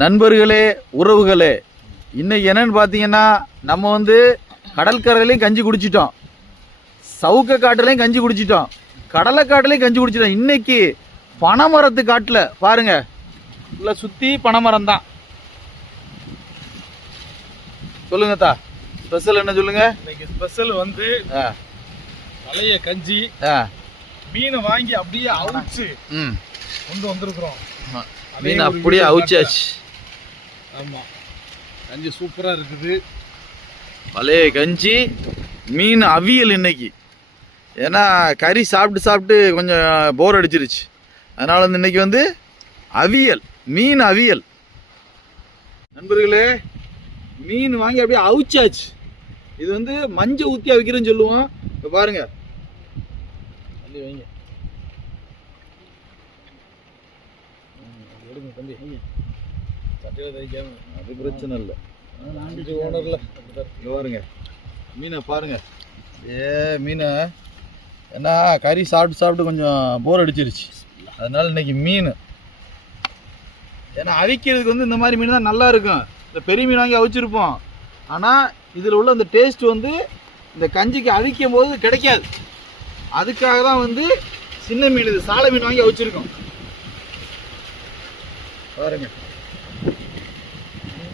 நண்பர்களே, உறவுகளே, இன்னைக்கு என்னன்னு பார்த்தீங்கன்னா, நம்ம வந்து கடற்கரையிலையும் கஞ்சி குடிச்சிட்டோம், சவுக்க காட்டுலையும் கஞ்சி குடிச்சிட்டோம், கடலை காட்டுலையும் கஞ்சி குடிச்சிட்டோம். இன்னைக்கு பனைமரத்து காட்டில் பாருங்க, இல்லை சுற்றி பனைமரம் தான். சொல்லுங்க தா, ஸ்பெஷல் என்ன சொல்லுங்க? இன்னைக்கு ஸ்பெஷல் வந்து பழைய கஞ்சி, மீனை வாங்கி அப்படியே அவிச்சு கொண்டு வந்திருக்கிறோம். மீன் அப்படியே அவிச்சாச்சு. ஆமா, கஞ்சி சூப்பரா இருக்குது. பழைய கஞ்சி, மீன் அவியல் இன்னைக்கு. ஏன்னா கறி சாப்பிட்டு சாப்பிட்டு கொஞ்சம் போர் அடிச்சிருச்சு, அதனால வந்து இன்னைக்கு வந்து அவியல், மீன் அவியல். நண்பர்களே, மீன் வாங்கி அப்படியே அவிச்சாச்சு. இது வந்து மஞ்சள் ஊற்றி அவிக்கிறேன்னு சொல்லுவோம். இப்போ பாருங்க, தம்பி வைங்க, எடுங்க தம்பி, சட்டையில் தைக்காம, அது பிரச்சனை இல்லை. ஓனர்ல இங்கே பாருங்க, மீனை பாருங்க. மீனை ஏன்னா கறி சாப்பிட்டு சாப்பிட்டு கொஞ்சம் போர் அடிச்சிருச்சு, அதனால இன்னைக்கு மீன். ஏன்னா அவிக்கிறதுக்கு வந்து இந்த மாதிரி மீன் தான் நல்லா இருக்கும். இந்த பெரிய மீன் வாங்கி அவிச்சிருப்போம், ஆனால் இதில் உள்ள அந்த டேஸ்ட் வந்து இந்த கஞ்சிக்கு அவிக்கும் போது கிடைக்காது. அதுக்காக தான் வந்து சின்ன மீன், இது சாலை மீன் வாங்கி அவிச்சிருக்கோம். பாருங்க.